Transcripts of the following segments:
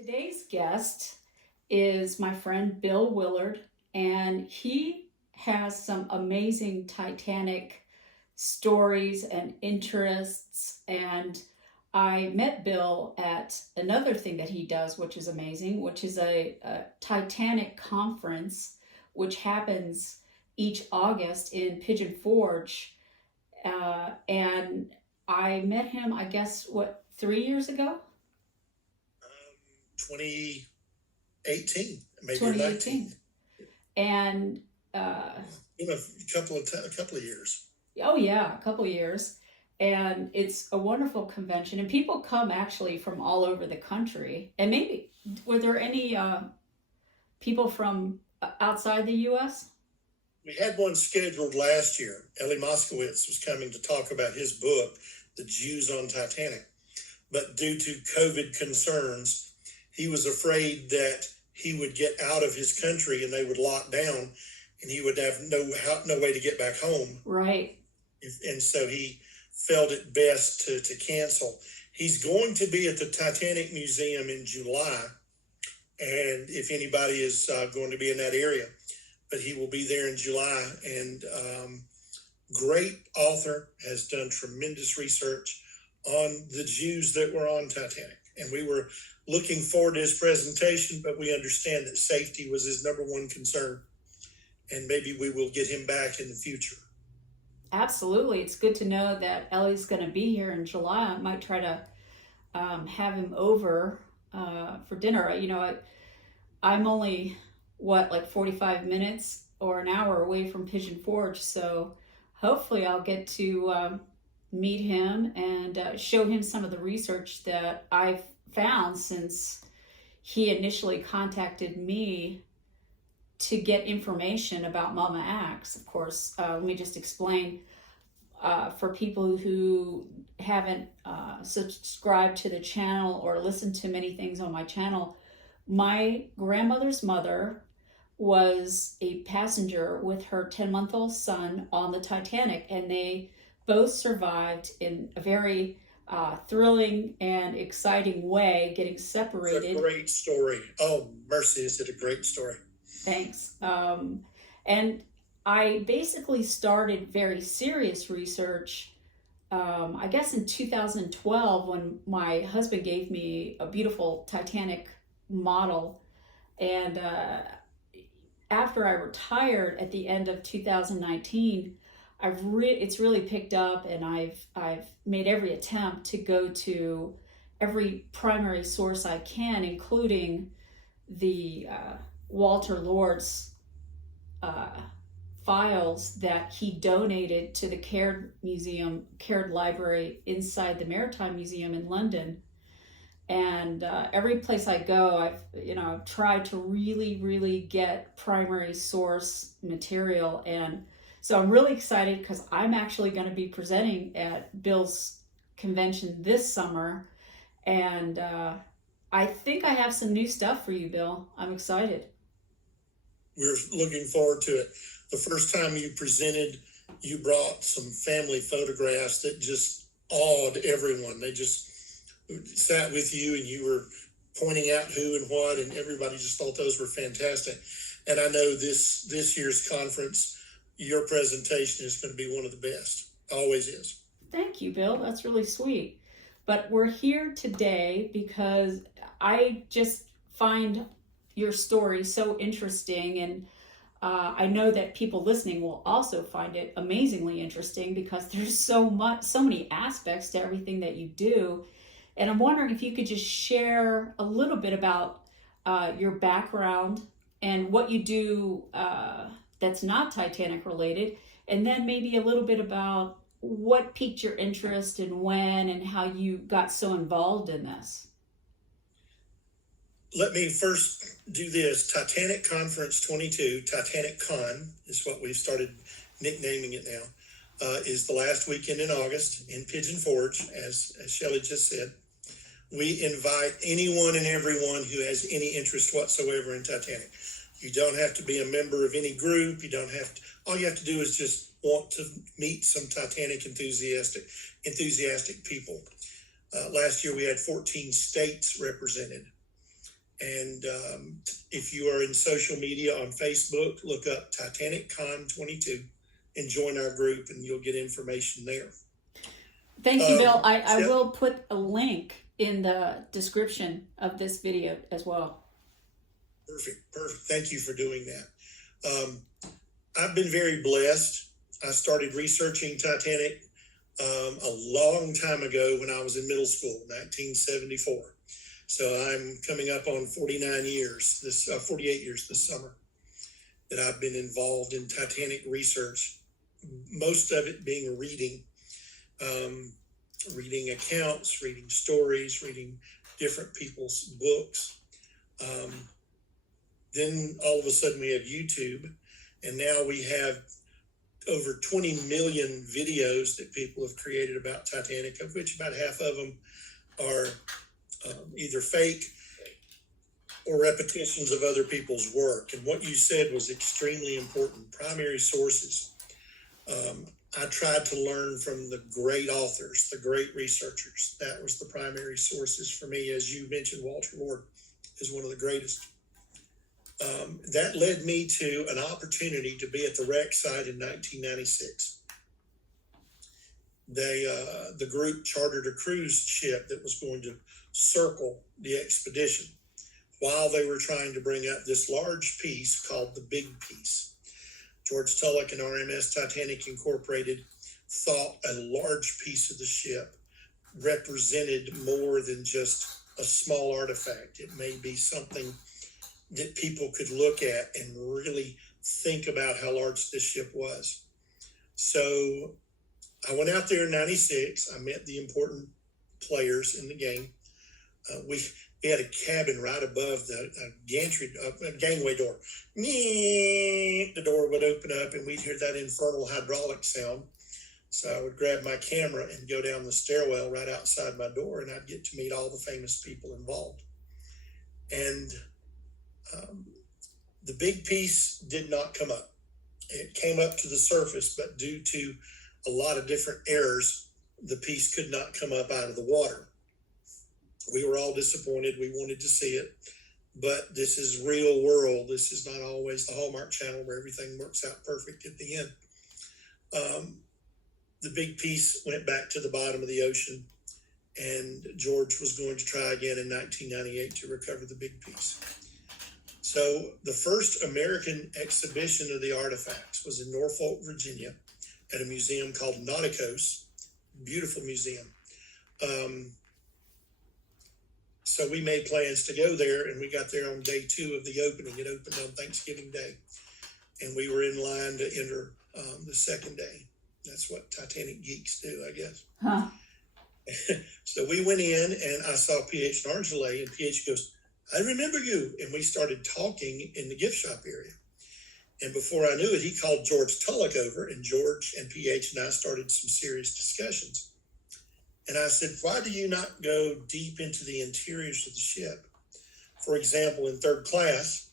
Today's guest is my friend Bill Willard, and he has some amazing Titanic stories and interests. And I met Bill at another thing that he does, which is amazing, which is a Titanic conference, which happens each August in Pigeon Forge. And I met him, I guess, what, 3 years ago? 2018, maybe, or 19. 2018. And uh, A couple of years. oh yeah, a couple years. And it's a wonderful convention, and people come actually from all over the country. And maybe were there any people from outside the U.S.? We had one scheduled last year. Ellie Moskowitz was coming to talk about his book, The Jews on Titanic. But due to COVID concerns, he was afraid that he would get out of his country and they would lock down and he would have no way to get back home. Right. And so he felt it best to cancel. He's going to be at the Titanic Museum in July, and if anybody is going to be in that area, but he will be there in July. And great author, has done tremendous research on the Jews that were on Titanic. And we were looking forward to his presentation, but we understand that safety was his number one concern. And maybe we will get him back in the future. Absolutely. It's good to know that Ellie's going to be here in July. I might try to have him over for dinner. I'm only, like 45 minutes or an hour away from Pigeon Forge. So hopefully I'll get to meet him and show him some of the research that I've found since he initially contacted me to get information about Mama Axe. Of course, let me just explain for people who haven't subscribed to the channel or listened to many things on my channel. My grandmother's mother was a passenger with her 10-month-old son on the Titanic, and they both survived in a very thrilling and exciting way, getting separated. It's a great story. Oh, mercy, is it a great story? Thanks. And I basically started very serious research, I guess in 2012, when my husband gave me a beautiful Titanic model. And after I retired at the end of 2019, it's really picked up, and I've made every attempt to go to every primary source I can, including the Walter Lord's files that he donated to the Caird Library inside the Maritime Museum in London. And every place I go, I've tried to really get primary source material. And so I'm really excited because I'm actually going to be presenting at Bill's convention this summer. And I think I have some new stuff for you, Bill. I'm excited. We're looking forward to it. The first time you presented, you brought some family photographs that just awed everyone. They just sat with you and you were pointing out who and what, and everybody just thought those were fantastic. And I know this year's conference, your presentation is going to be one of the best. Always is. Thank you, Bill. That's really sweet. But we're here today because I just find your story so interesting, and I know that people listening will also find it amazingly interesting because there's so many aspects to everything that you do. And I'm wondering if you could just share a little bit about your background and what you do that's not Titanic related, and then maybe a little bit about what piqued your interest and when and how you got so involved in this. Let me first do this. Titanic Conference 22, Titanic Con is what we've started nicknaming it now, is the last weekend in August in Pigeon Forge, as Shelley just said. We invite anyone and everyone who has any interest whatsoever in Titanic. You don't have to be a member of any group. All you have to do is just want to meet some Titanic enthusiastic people. Last year we had 14 states represented. And if you are in social media on Facebook, look up Titanic Con 22 and join our group, and you'll get information there. Thank you, Bill. I Yep. will put a link in the description of this video as well. Perfect. Thank you for doing that. I've been very blessed. I started researching Titanic a long time ago when I was in middle school, 1974. So I'm coming up on 48 years this summer that I've been involved in Titanic research, most of it being reading accounts, reading stories, reading different people's books. Then all of a sudden we have YouTube, and now we have over 20 million videos that people have created about Titanic, of which about half of them are either fake or repetitions of other people's work. And what you said was extremely important. Primary sources. I tried to learn from the great authors, the great researchers. That was the primary sources for me. As you mentioned, Walter Lord is one of the greatest. That led me to an opportunity to be at the wreck site in 1996. The group chartered a cruise ship that was going to circle the expedition while they were trying to bring up this large piece called the Big Piece. George Tulloch and RMS Titanic Incorporated thought a large piece of the ship represented more than just a small artifact. It may be something that people could look at and really think about how large this ship was. So I went out there in 96. I met the important players in the game. We had a cabin right above the gangway door. The door would open up and we'd hear that infernal hydraulic sound. So I would grab my camera and go down the stairwell right outside my door, and I'd get to meet all the famous people involved. And the Big Piece did not come up. It came up to the surface, but due to a lot of different errors, the piece could not come up out of the water. We were all disappointed. We wanted to see it, but this is real world. This is not always the Hallmark Channel where everything works out perfect at the end. The Big Piece went back to the bottom of the ocean, and George was going to try again in 1998 to recover the Big Piece. So the first American exhibition of the artifacts was in Norfolk, Virginia, at a museum called Nauticos, beautiful museum. So we made plans to go there, and we got there on day 2 of the opening. It opened on Thanksgiving Day, and we were in line to enter the second day. That's what Titanic geeks do, I guess. Huh. So we went in, and I saw PH Nargelet, and PH goes, "I remember you." And we started talking in the gift shop area. And before I knew it, he called George Tulloch over, and George and PH and I started some serious discussions. And I said, "Why do you not go deep into the interiors of the ship?" For example, in third class,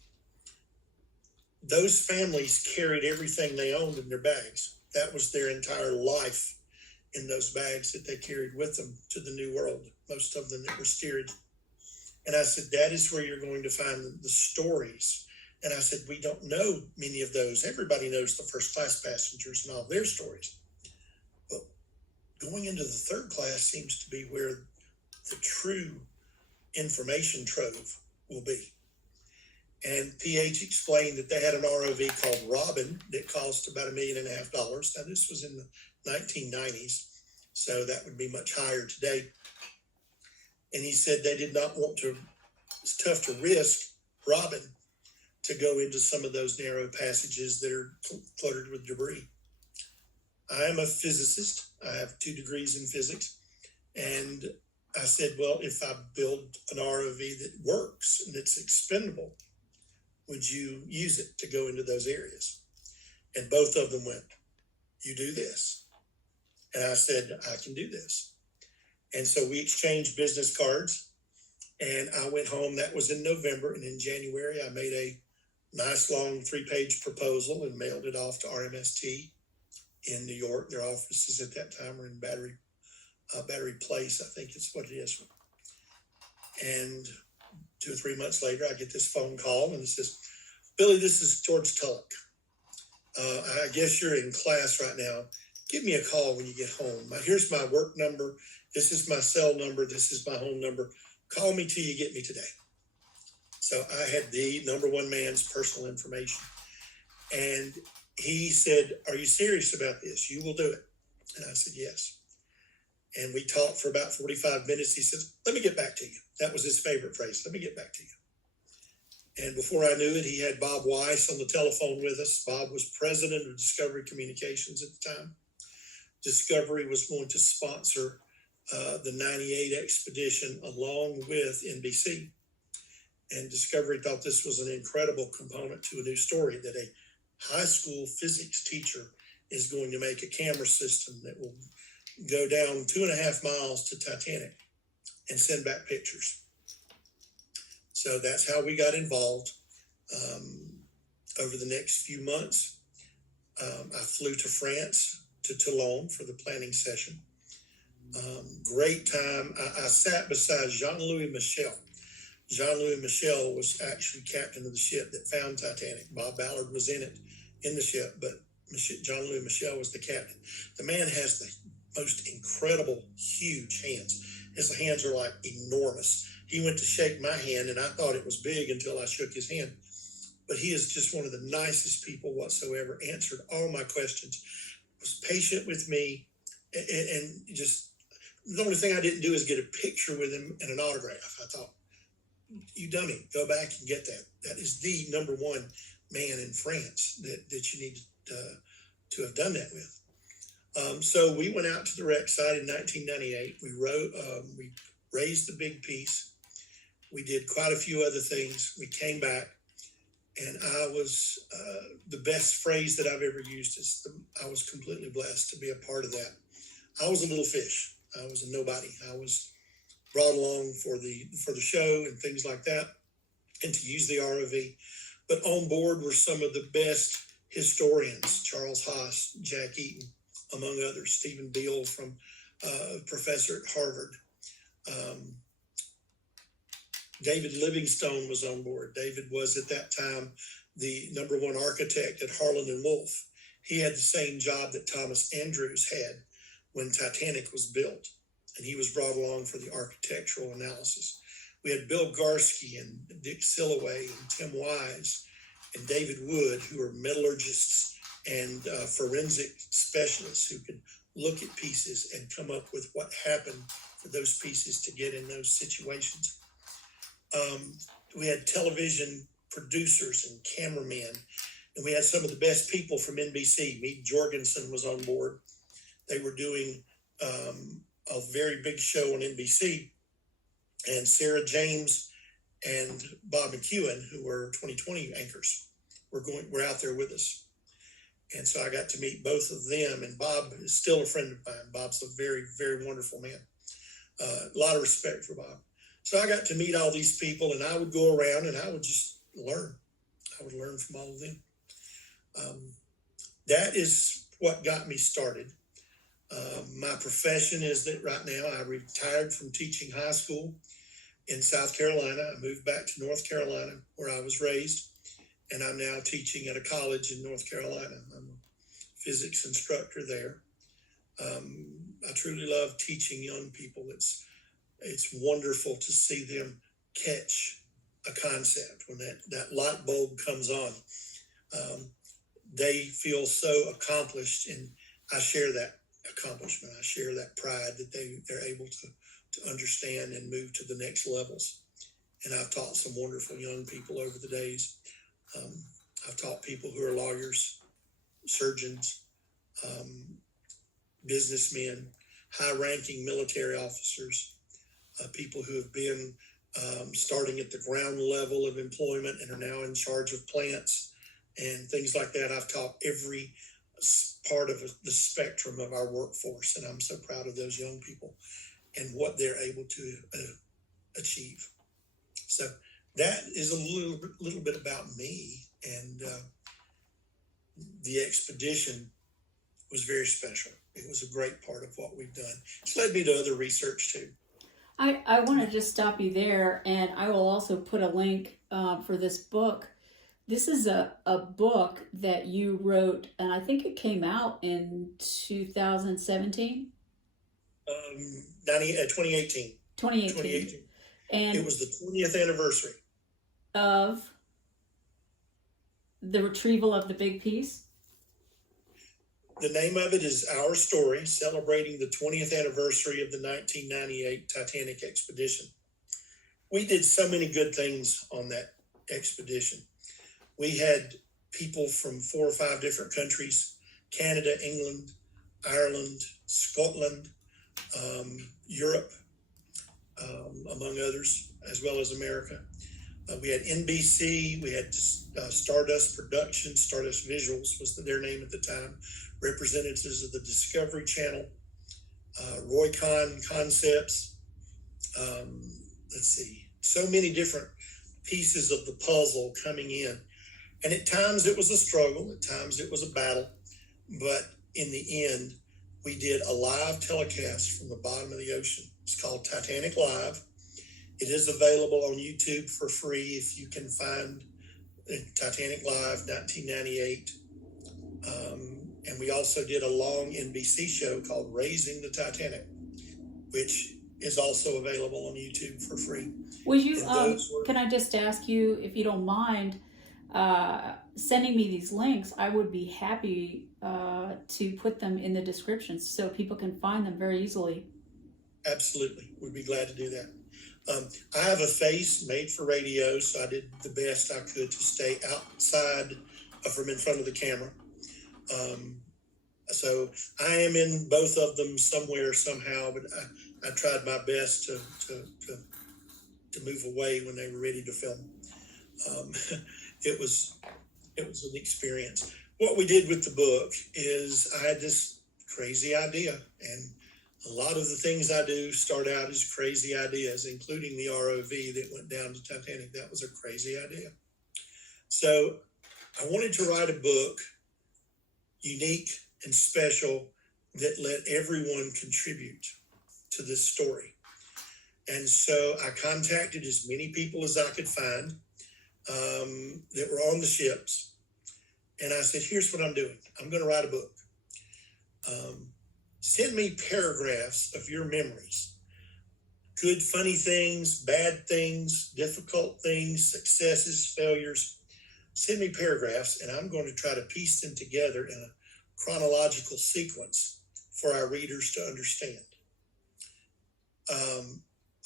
those families carried everything they owned in their bags. That was their entire life in those bags that they carried with them to the New World, most of them that were steerage. And I said, "That is where you're going to find the stories." And I said, "We don't know many of those. Everybody knows the first class passengers and all their stories. But going into the third class seems to be where the true information trove will be." And PH explained that they had an ROV called Robin that cost about $1.5 million. Now, this was in the 1990s, so that would be much higher today. And he said they did not want to, it's tough to risk Robin to go into some of those narrow passages that are cluttered with debris. I am a physicist. I have 2 degrees in physics. And I said, well, if I build an ROV that works and it's expendable, would you use it to go into those areas? And both of them went, "You do this." And I said, "I can do this." And so we exchanged business cards, and I went home. That was in November. And in January, I made a nice long 3-page proposal and mailed it off to RMST in New York. Their offices at that time were in Battery Place, I think it's what it is. And 2 or 3 months later, I get this phone call, and it says, Billy, this is George Tullock. I guess you're in class right now. Give me a call when you get home. Here's my work number. This is my cell number. This is my home number. Call me till you get me today. So I had the number one man's personal information. And he said, are you serious about this? You will do it. And I said, yes. And we talked for about 45 minutes. He says, let me get back to you. That was his favorite phrase. Let me get back to you. And before I knew it, he had Bob Weiss on the telephone with us. Bob was president of Discovery Communications at the time. Discovery was going to sponsor the 98 expedition along with NBC. And Discovery thought this was an incredible component to a new story, that a high school physics teacher is going to make a camera system that will go down 2.5 miles to Titanic and send back pictures. So that's how we got involved. Over the next few months, I flew to France, to Toulon for the planning session. Great time. I sat beside Jean-Louis Michel. Jean-Louis Michel was actually captain of the ship that found Titanic. Bob Ballard was in it, in the ship, but Jean-Louis Michel was the captain. The man has the most incredible, huge hands. His hands are like enormous. He went to shake my hand, and I thought it was big until I shook his hand. But he is just one of the nicest people whatsoever, answered all my questions, was patient with me, and just, the only thing I didn't do is get a picture with him and an autograph. I thought, you dummy, go back and get that. That is the number one man in France that you need to have done that with. So we went out to the wreck site in 1998. We raised the big piece. We did quite a few other things. We came back, and I was, the best phrase that I've ever used is, I was completely blessed to be a part of that. I was a little fish. I was a nobody. I was brought along for the show and things like that, and to use the ROV. But on board were some of the best historians, Charles Haas, Jack Eaton, among others, Stephen Beale from professor at Harvard. David Livingstone was on board. David was at that time the number one architect at Harland and Wolff. He had the same job that Thomas Andrews had when Titanic was built, and he was brought along for the architectural analysis. We had Bill Garsky and Dick Silloway and Tim Wise and David Wood, who are metallurgists and forensic specialists who could look at pieces and come up with what happened for those pieces to get in those situations. We had television producers and cameramen, and we had some of the best people from NBC. Meade Jorgensen was on board. They were doing a very big show on NBC, and Sarah James and Bob McEwen, who were 2020 anchors, were out there with us. And so I got to meet both of them, and Bob is still a friend of mine. Bob's a very, very wonderful man. A lot of respect for Bob. So I got to meet all these people, and I would go around and I would just learn. I would learn from all of them. That is what got me started. My profession is that right now I retired from teaching high school in South Carolina. I moved back to North Carolina, where I was raised, and I'm now teaching at a college in North Carolina. I'm a physics instructor there. I truly love teaching young people. It's wonderful to see them catch a concept when that light bulb comes on. They feel so accomplished, and I share that accomplishment. I share that pride that they're able to understand and move to the next levels. And I've taught some wonderful young people over the days. I've taught people who are lawyers, surgeons, businessmen, high-ranking military officers, people who have been starting at the ground level of employment and are now in charge of plants and things like that. I've taught every part of the spectrum of our workforce, and I'm so proud of those young people and what they're able to achieve. So that is a little bit about me, and the expedition was very special. It was a great part of what we've done. It's led me to other research too. I want to just stop you there, and I will also put a link for this book. This is a book that you wrote, and I think it came out in 2017, 2018. 2018, 2018. It and was the 20th anniversary. of the retrieval of the big piece. The name of it is Our Story, celebrating the 20th anniversary of the 1998 Titanic expedition. We did so many good things on that expedition. We had people from 4 or 5 different countries: Canada, England, Ireland, Scotland, Europe, among others, as well as America. We had NBC, we had Stardust Productions, Stardust Visuals was their name at the time, representatives of the Discovery Channel, Roy-Con Concepts. Let's see, so many different pieces of the puzzle coming in. And at times it was a struggle, at times it was a battle, but in the end, we did a live telecast from the bottom of the ocean. It's called Titanic Live. It is available on YouTube for free if you can find Titanic Live 1998. And we also did a long NBC show called Raising the Titanic, which is also available on YouTube for free. Would you, can I just ask you, if you don't mind, sending me these links? I would be happy to put them in the description so people can find them very easily. Absolutely. We'd be glad to do that. I have a face made for radio, so I did the best I could to stay outside from in front of the camera. So I am in both of them somewhere, somehow, but I tried my best to move away when they were ready to film. It was an experience. What we did with the book is I had this crazy idea, and a lot of the things I do start out as crazy ideas, including the ROV that went down to Titanic. That was a crazy idea. So I wanted to write a book, unique and special, that let everyone contribute to this story. And so I contacted as many people as I could find that were on the ships. And I said, here's what I'm doing. I'm going to write a book. Send me paragraphs of your memories. Good, funny things, bad things, difficult things, successes, failures. Send me paragraphs, and I'm going to try to piece them together in a chronological sequence for our readers to understand.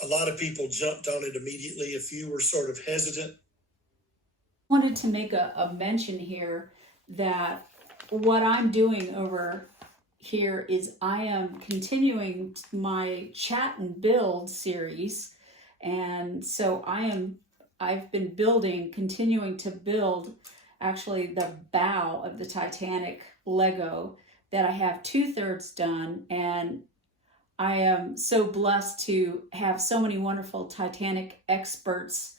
A lot of people jumped on it immediately. A few were sort of hesitant. I wanted to make a mention here that what I'm doing over here is I am continuing my chat and build series, and so I've been continuing to build actually the bow of the Titanic Lego that I have 2/3 done, and I am so blessed to have so many wonderful Titanic experts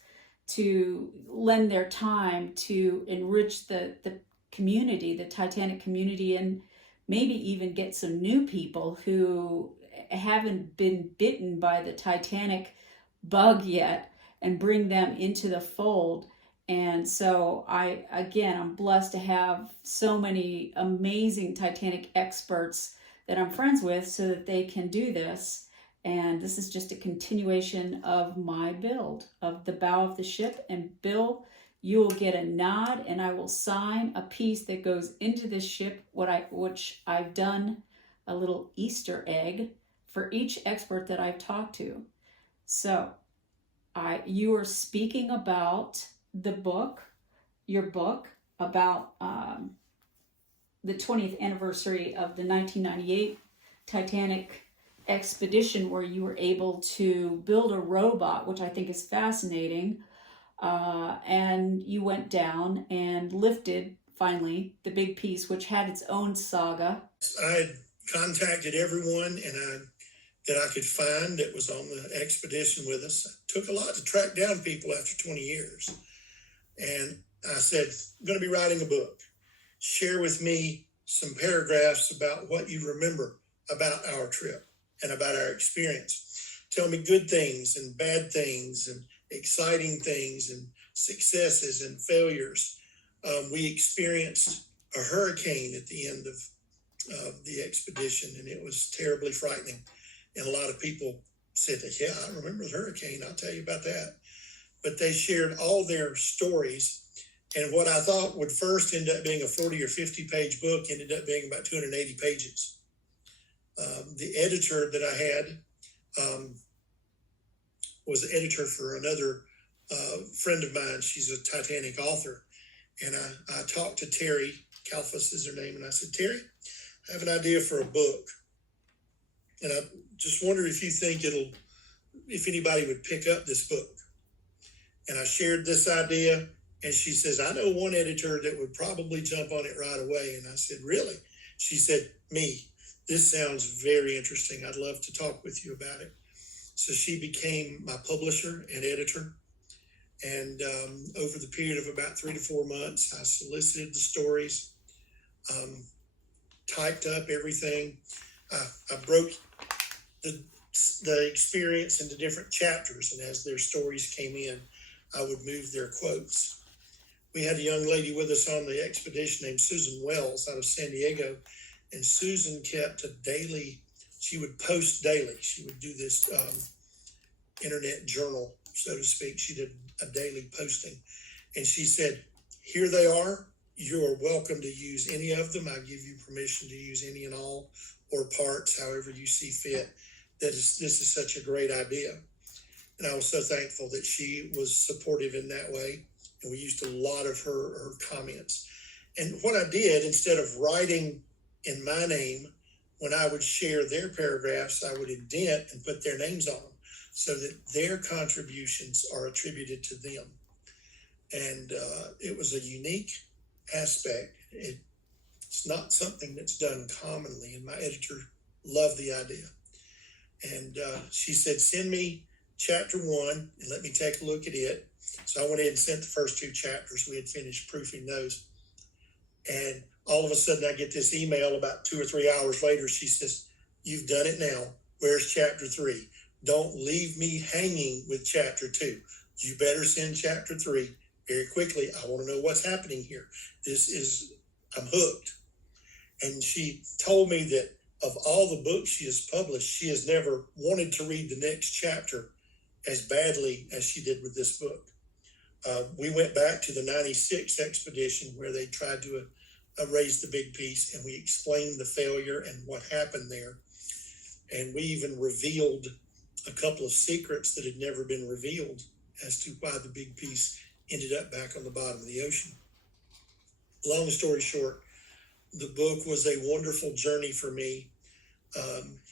to lend their time to enrich the community, the Titanic community, and maybe even get some new people who haven't been bitten by the Titanic bug yet and bring them into the fold. And so I'm blessed to have so many amazing Titanic experts that I'm friends with so that they can do this. And this is just a continuation of my build of the bow of the ship. And Bill, you will get a nod, and I will sign a piece that goes into the ship, which I've done a little Easter egg for each expert that I've talked to. So you are speaking about the book, your book about the 20th anniversary of the 1998 Titanic expedition, where you were able to build a robot, which I think is fascinating. And you went down and lifted, finally, the big piece, which had its own saga. I had contacted everyone that I could find that was on the expedition with us. It took a lot to track down people after 20 years. And I said, I'm going to be writing a book. Share with me some paragraphs about what you remember about our trip and about our experience. tell me good things and bad things and exciting things and successes and failures. We experienced a hurricane at the end of the expedition, and it was terribly frightening. And a lot of people said that, yeah, I remember the hurricane. I'll tell you about that. But they shared all their stories. And what I thought would first end up being a 40 or 50 page book ended up being about 280 pages. The editor that I had was the editor for another friend of mine. She's a Titanic author. And I talked to Terry, Kalfas is her name, and I said, Terry, I have an idea for a book. And I just wonder if you think if anybody would pick up this book. And I shared this idea, and she says, I know one editor that would probably jump on it right away. And I said, really? She said, me. This sounds very interesting. I'd love to talk with you about it. So she became my publisher and editor. And over the period of about 3 to 4 months, I solicited the stories, typed up everything. I broke the experience into different chapters, and as their stories came in, I would move their quotes. We had a young lady with us on the expedition named Susan Wells out of San Diego, and Susan kept a daily, she would post daily. She would do this internet journal, so to speak. She did a daily posting, and she said, here they are. You're welcome to use any of them. I give you permission to use any and all or parts, however you see fit. This is such a great idea. And I was so thankful that she was supportive in that way. And we used a lot of her comments. And what I did, instead of writing in my name, when I would share their paragraphs, I would indent and put their names on them so that their contributions are attributed to them. And it was a unique aspect. It's not something that's done commonly, and my editor loved the idea. And she said, send me chapter 1 and let me take a look at it. So I went ahead and sent the first 2 chapters. We had finished proofing those. And all of a sudden I get this email about 2 or 3 hours later. She says, you've done it now. Where's chapter 3? Don't leave me hanging with chapter 2. You better send chapter 3 very quickly. I want to know what's happening here. I'm hooked. And she told me that of all the books she has published, she has never wanted to read the next chapter as badly as she did with this book. We went back to the 96 expedition where they tried to erase the big piece, and we explained the failure and what happened there. And we even revealed a couple of secrets that had never been revealed as to why the big piece ended up back on the bottom of the ocean. Long story short, the book was a wonderful journey for me,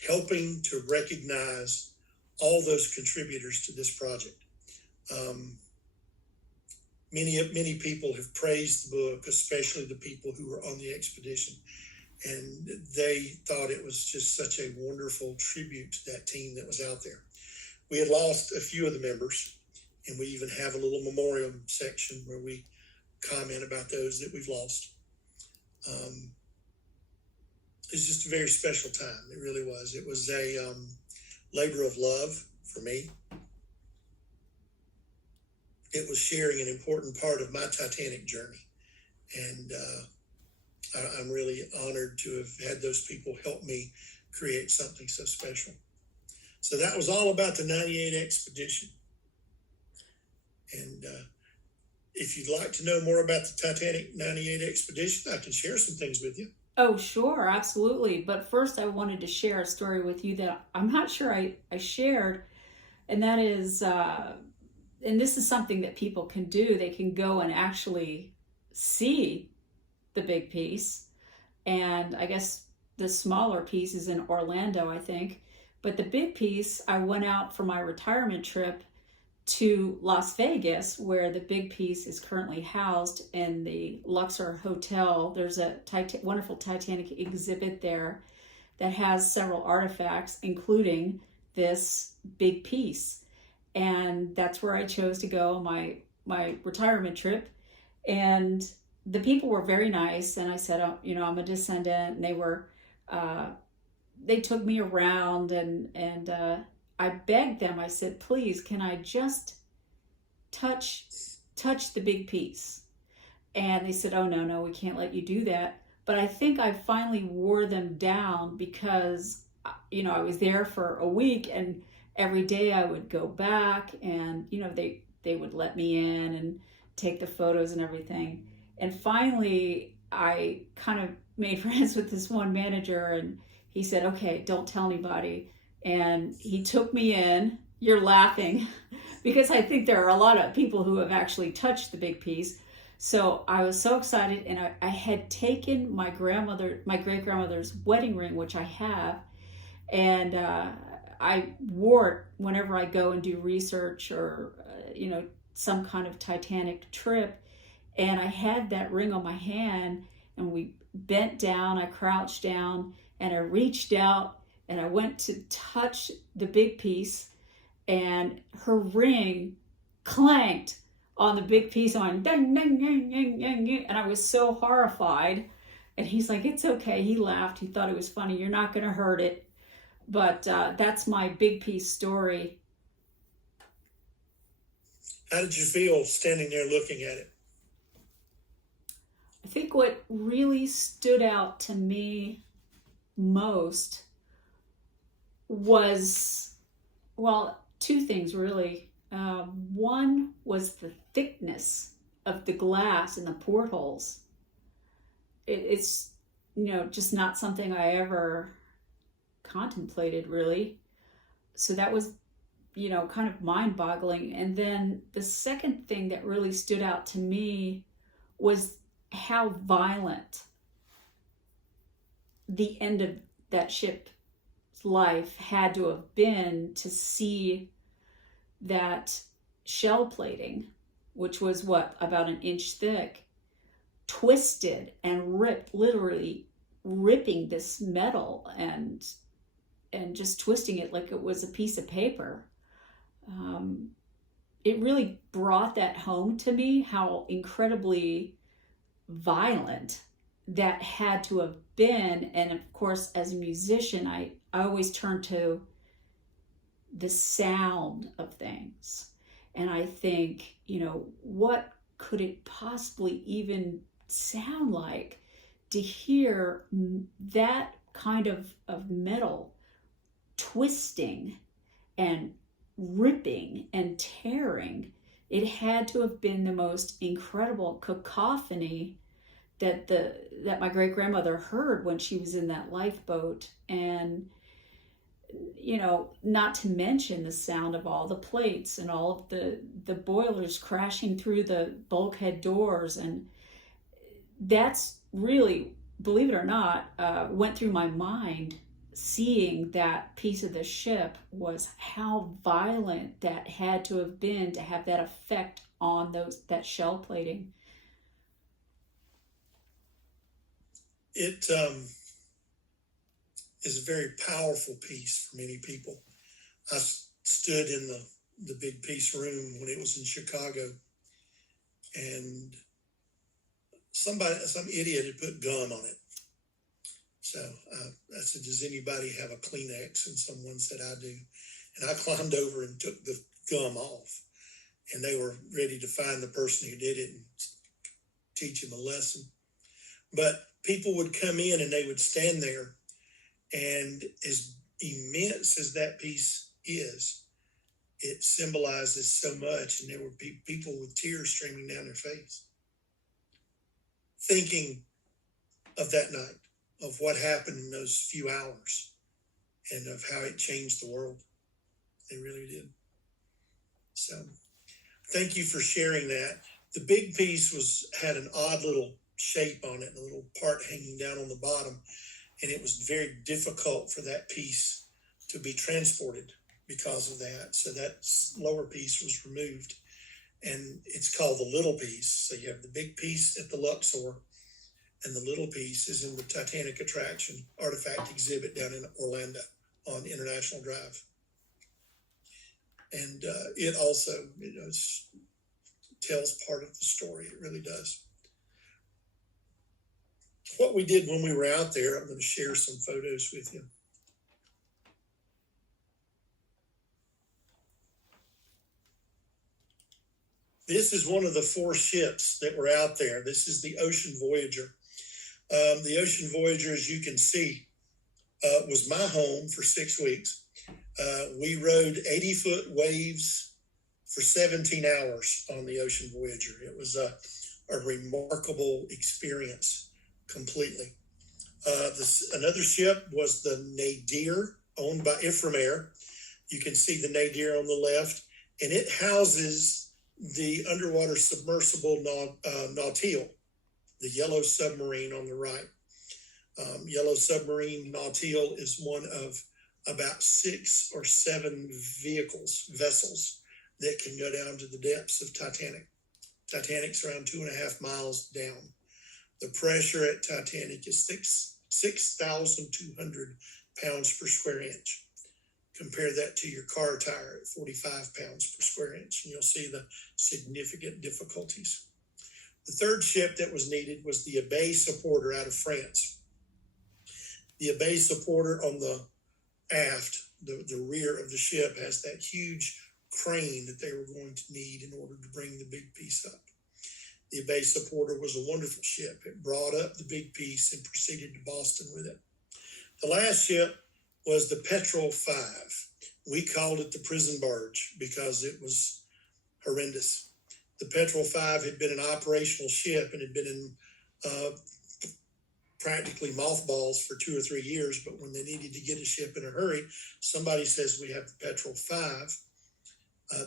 helping to recognize all those contributors to this project. Many people have praised the book, especially the people who were on the expedition, and they thought it was just such a wonderful tribute to that team that was out there. We had lost a few of the members, and we even have a little memorial section where we comment about those that we've lost. It's just a very special time. It really was. It was a labor of love for me. It was sharing an important part of my Titanic journey. And I'm really honored to have had those people help me create something so special. So that was all about the 98 expedition. And if you'd like to know more about the Titanic 98 expedition, I can share some things with you. Oh, sure, absolutely. But first I wanted to share a story with you that I'm not sure I shared, and that is, and this is something that people can do. They can go and actually see the big piece. And I guess the smaller piece is in Orlando, I think. But the big piece, I went out for my retirement trip to Las Vegas, where the big piece is currently housed in the Luxor Hotel. There's a wonderful Titanic exhibit there that has several artifacts, including this big piece. And that's where I chose to go on my retirement trip. And the people were very nice. And I said, oh, I'm a descendant. And they took me around, and I begged them. I said, please, can I just touch the big piece? And they said, oh, no, we can't let you do that. But I think I finally wore them down because, I was there for a week, and every day I would go back, and, they would let me in and take the photos and everything. And finally, I kind of made friends with this one manager, and he said, okay, don't tell anybody. And he took me in. You're laughing because I think there are a lot of people who have actually touched the big piece. So I was so excited, and I had taken my great grandmother's wedding ring, which I have, and I wore it whenever I go and do research or, some kind of Titanic trip. And I had that ring on my hand, and we bent down, I crouched down, and I reached out, and I went to touch the big piece, and her ring clanked on the big piece on ding, ding, ding, ding, ding, ding. And I was so horrified. And he's like, it's okay. He laughed. He thought it was funny. You're not going to hurt it. But that's my big piece story. How did you feel standing there looking at it? I think what really stood out to me most was, well, two things really. One was the thickness of the glass in the portholes. It's, just not something I ever contemplated really. So that was, kind of mind-boggling. And then the second thing that really stood out to me was how violent the end of that ship's life had to have been, to see that shell plating, which was about an inch thick, twisted and ripped, literally ripping this metal and just twisting it like it was a piece of paper. It really brought that home to me, how incredibly violent that had to have been. And of course, as a musician, I always turn to the sound of things. And I think, what could it possibly even sound like to hear that kind of metal twisting and ripping and tearing? It had to have been the most incredible cacophony that my great grandmother heard when she was in that lifeboat. And not to mention the sound of all the plates and all of the boilers crashing through the bulkhead doors. And that's really, believe it or not, went through my mind seeing that piece of the ship, was how violent that had to have been to have that effect on that shell plating. It is a very powerful piece for many people. I stood in the big piece room when it was in Chicago, and some idiot had put gum on it. So I said, does anybody have a Kleenex? And someone said, I do. And I climbed over and took the gum off, and they were ready to find the person who did it and teach him a lesson. But people would come in and they would stand there, and as immense as that piece is, it symbolizes so much. And there were people with tears streaming down their face, thinking of that night, of what happened in those few hours, and of how it changed the world. They really did. So thank you for sharing that. The big piece had an odd little shape on it, a little part hanging down on the bottom, and it was very difficult for that piece to be transported because of that. So that lower piece was removed, and it's called the little piece. So you have the big piece at the Luxor, and the little piece is in the Titanic attraction artifact exhibit down in Orlando on International Drive. And it also, tells part of the story. It really does. What we did when we were out there, I'm going to share some photos with you. This is one of the 4 ships that were out there. This is the Ocean Voyager. The Ocean Voyager, as you can see, was my home for 6 weeks. We rode 80-foot waves for 17 hours on the Ocean Voyager. It was a remarkable experience completely. Another ship was the Nadir, owned by Ifremer. You can see the Nadir on the left, and it houses the underwater submersible Nautil, the yellow submarine on the right. Yellow submarine Nautil is one of about 6 or 7 vessels that can go down to the depths of Titanic. Titanic's around 2.5 miles down. The pressure at Titanic is 6,200 pounds per square inch. Compare that to your car tire at 45 pounds per square inch, and you'll see the significant difficulties. The third ship that was needed was the Abbé Supporter out of France. The Abbé Supporter on the aft, the rear of the ship, has that huge crane that they were going to need in order to bring the big piece up. The Abbé Supporter was a wonderful ship. It brought up the big piece and proceeded to Boston with it. The last ship was the Petrel 5. We called it the prison barge because it was horrendous. The Petrel 5 had been an operational ship and had been in practically mothballs for 2 or 3 years, but when they needed to get a ship in a hurry, somebody says, we have the Petrel 5.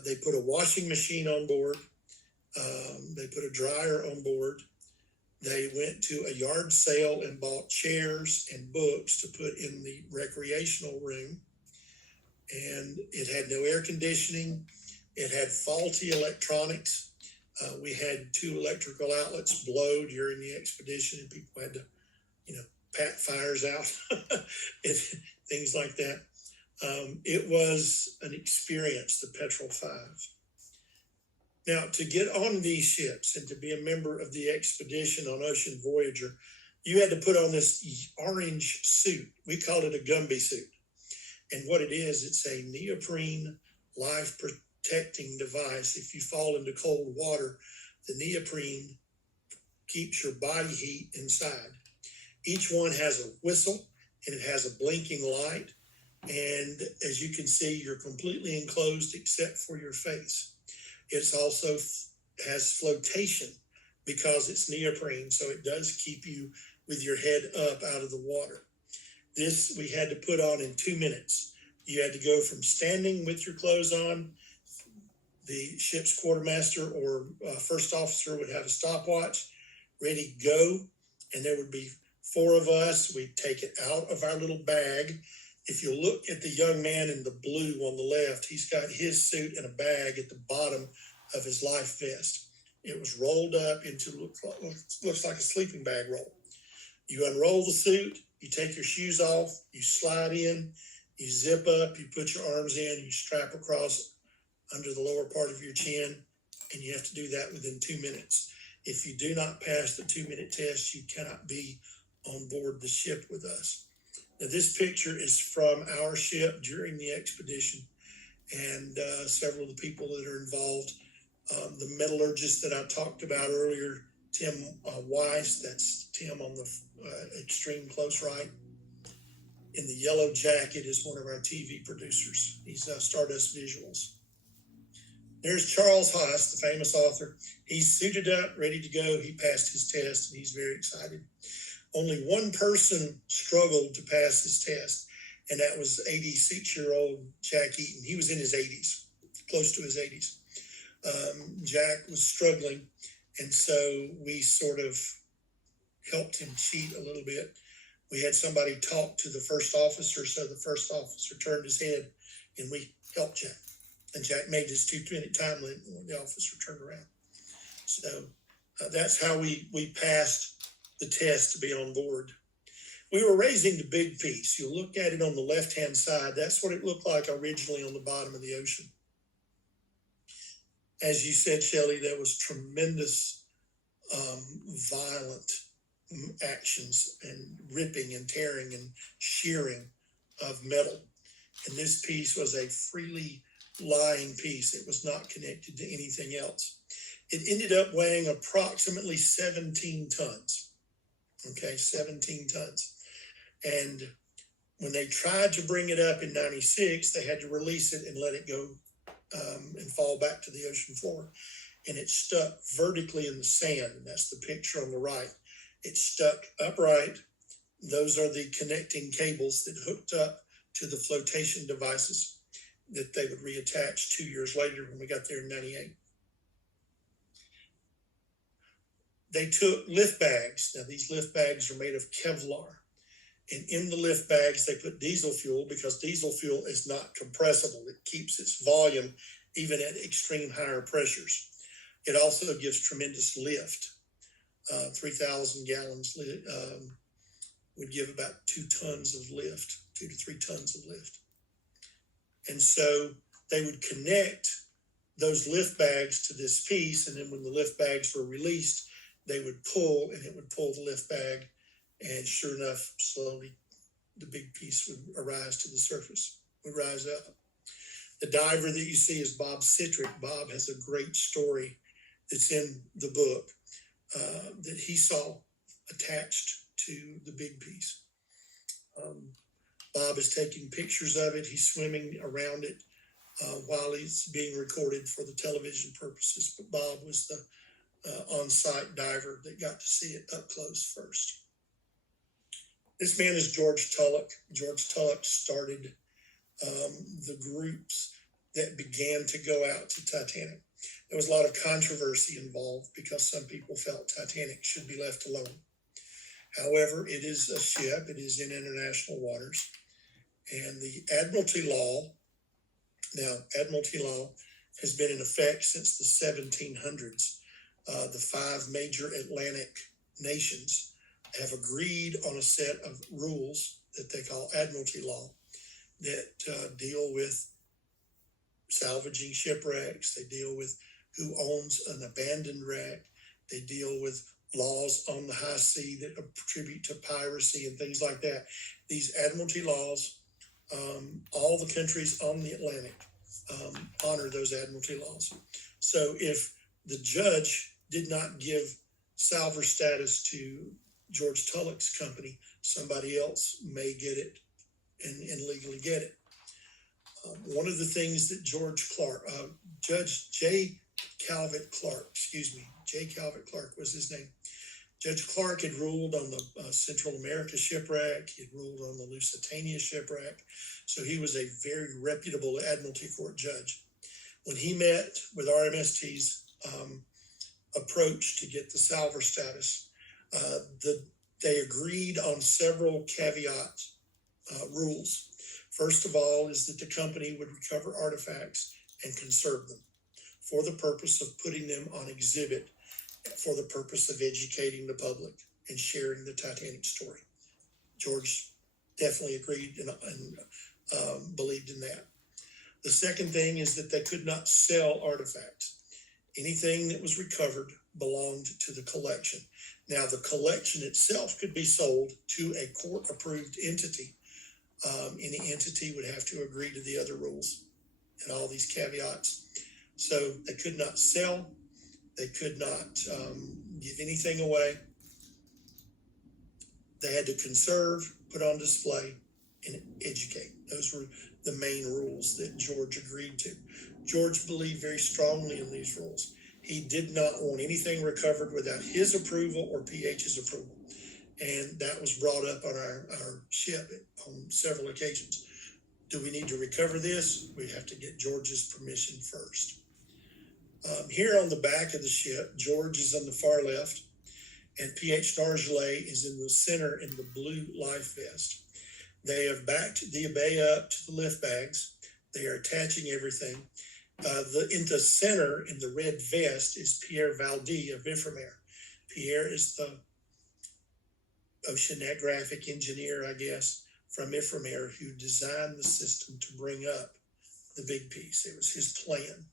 They put a washing machine on board. They put a dryer on board. They went to a yard sale and bought chairs and books to put in the recreational room. And it had no air conditioning. It had faulty electronics. We had 2 electrical outlets blow during the expedition, and people had to, pat fires out, things like that. It was an experience, the Petrel 5. Now, to get on these ships and to be a member of the expedition on Ocean Voyager, you had to put on this orange suit. We called it a Gumby suit. And what it is, it's a neoprene life protecting device. If you fall into cold water, the neoprene keeps your body heat inside. Each one has a whistle and it has a blinking light. And as you can see, you're completely enclosed except for your face. It's also has flotation because it's neoprene, so it does keep you with your head up out of the water. This we had to put on in 2 minutes. You had to go from standing with your clothes on. The ship's quartermaster or first officer would have a stopwatch, ready to go, and there would be 4 of us. We'd take it out of our little bag. If you look at the young man in the blue on the left, he's got his suit in a bag at the bottom of his life vest. It was rolled up into looks like a sleeping bag roll. You unroll the suit, you take your shoes off, you slide in, you zip up, you put your arms in, you strap across under the lower part of your chin, and you have to do that within 2 minutes. If you do not pass the 2-minute test, you cannot be on board the ship with us. Now, this picture is from our ship during the expedition, and several of the people that are involved. The metallurgist that I talked about earlier, Tim Weiss, that's Tim on the extreme close right. In the yellow jacket is one of our TV producers. He's Stardust Visuals. There's Charles Haas, the famous author. He's suited up, ready to go. He passed his test, and he's very excited. Only one person struggled to pass his test, and that was 86-year-old Jack Eaton. He was in his 80s, close to his 80s. Jack was struggling, and so we sort of helped him cheat a little bit. We had somebody talk to the first officer, so the first officer turned his head, and we helped Jack. And Jack made his 2-minute time limit when the officer turned around. So that's how we passed the test to be on board. We were raising the big piece. You look at it on the left-hand side. That's what it looked like originally on the bottom of the ocean. As you said, Shelley, there was tremendous violent actions and ripping and tearing and shearing of metal. And this piece was a freely lying piece. It was not connected to anything else. It ended up weighing approximately 17 tons. Okay, 17 tons. And when they tried to bring it up in 96, they had to release it and let it go and fall back to the ocean floor. And it stuck vertically in the sand. And that's the picture on the right. It stuck upright. Those are the connecting cables that hooked up to the flotation devices that they would reattach 2 years later when we got there in 98. They took lift bags. Now, these lift bags are made of Kevlar. And in the lift bags, they put diesel fuel because diesel fuel is not compressible. It keeps its volume even at extreme higher pressures. It also gives tremendous lift. 3,000 gallons would give about 2 tons of lift, 2 to 3 tons of lift. And so they would connect those lift bags to this piece, and then when the lift bags were released, they would pull, and it would pull the lift bag, and sure enough, slowly the big piece would arise to the surface, would rise up. The diver that you see is Bob Citrick. Bob has a great story that's in the book that he saw attached to the big piece. Bob is taking pictures of it. He's swimming around it while he's being recorded for the television purposes. But Bob was the on-site diver that got to see it up close first. This man is George Tulloch. George Tulloch started the groups that began to go out to Titanic. There was a lot of controversy involved because some people felt Titanic should be left alone. However, it is a ship. It is in international waters. And the Admiralty Law, now Admiralty Law has been in effect since the 1700s. The 5 major Atlantic nations have agreed on a set of rules that they call Admiralty Law that deal with salvaging shipwrecks. They deal with who owns an abandoned wreck. They deal with laws on the high sea that attribute to piracy and things like that. These Admiralty laws, all the countries on the Atlantic honor those Admiralty laws. So if the judge did not give salver status to George Tulloch's company, somebody else may get it and legally get it. One of the things that Judge J. Calvert Clark was his name. Judge Clark had ruled on the Central America shipwreck. He had ruled on the Lusitania shipwreck. So he was a very reputable Admiralty Court judge. When he met with RMST's approach to get the salver status, they agreed on several caveat rules. First of all is that the company would recover artifacts and conserve them for the purpose of putting them on exhibit, for the purpose of educating the public and sharing the Titanic story. George definitely agreed and believed in that. The second thing is that they could not sell artifacts. Anything that was recovered belonged to the collection. Now, the collection itself could be sold to a court-approved entity. Any entity would have to agree to the other rules and all these caveats. So they could not sell. They could not give anything away. They had to conserve, put on display, and educate. Those were the main rules that George agreed to. George believed very strongly in these rules. He did not want anything recovered without his approval or PH's approval. And that was brought up on our ship on several occasions. Do we need to recover this? We have to get George's permission first. Here on the back of the ship, George is on the far left, and PH Dargelet is in the center in the blue life vest. They have backed the bay up to the lift bags. They are attaching everything. In the center, in the red vest, is Pierre Valdy of Ifremer. Pierre is the oceanographic engineer, I guess, from Ifremer, who designed the system to bring up the big piece. It was his plan.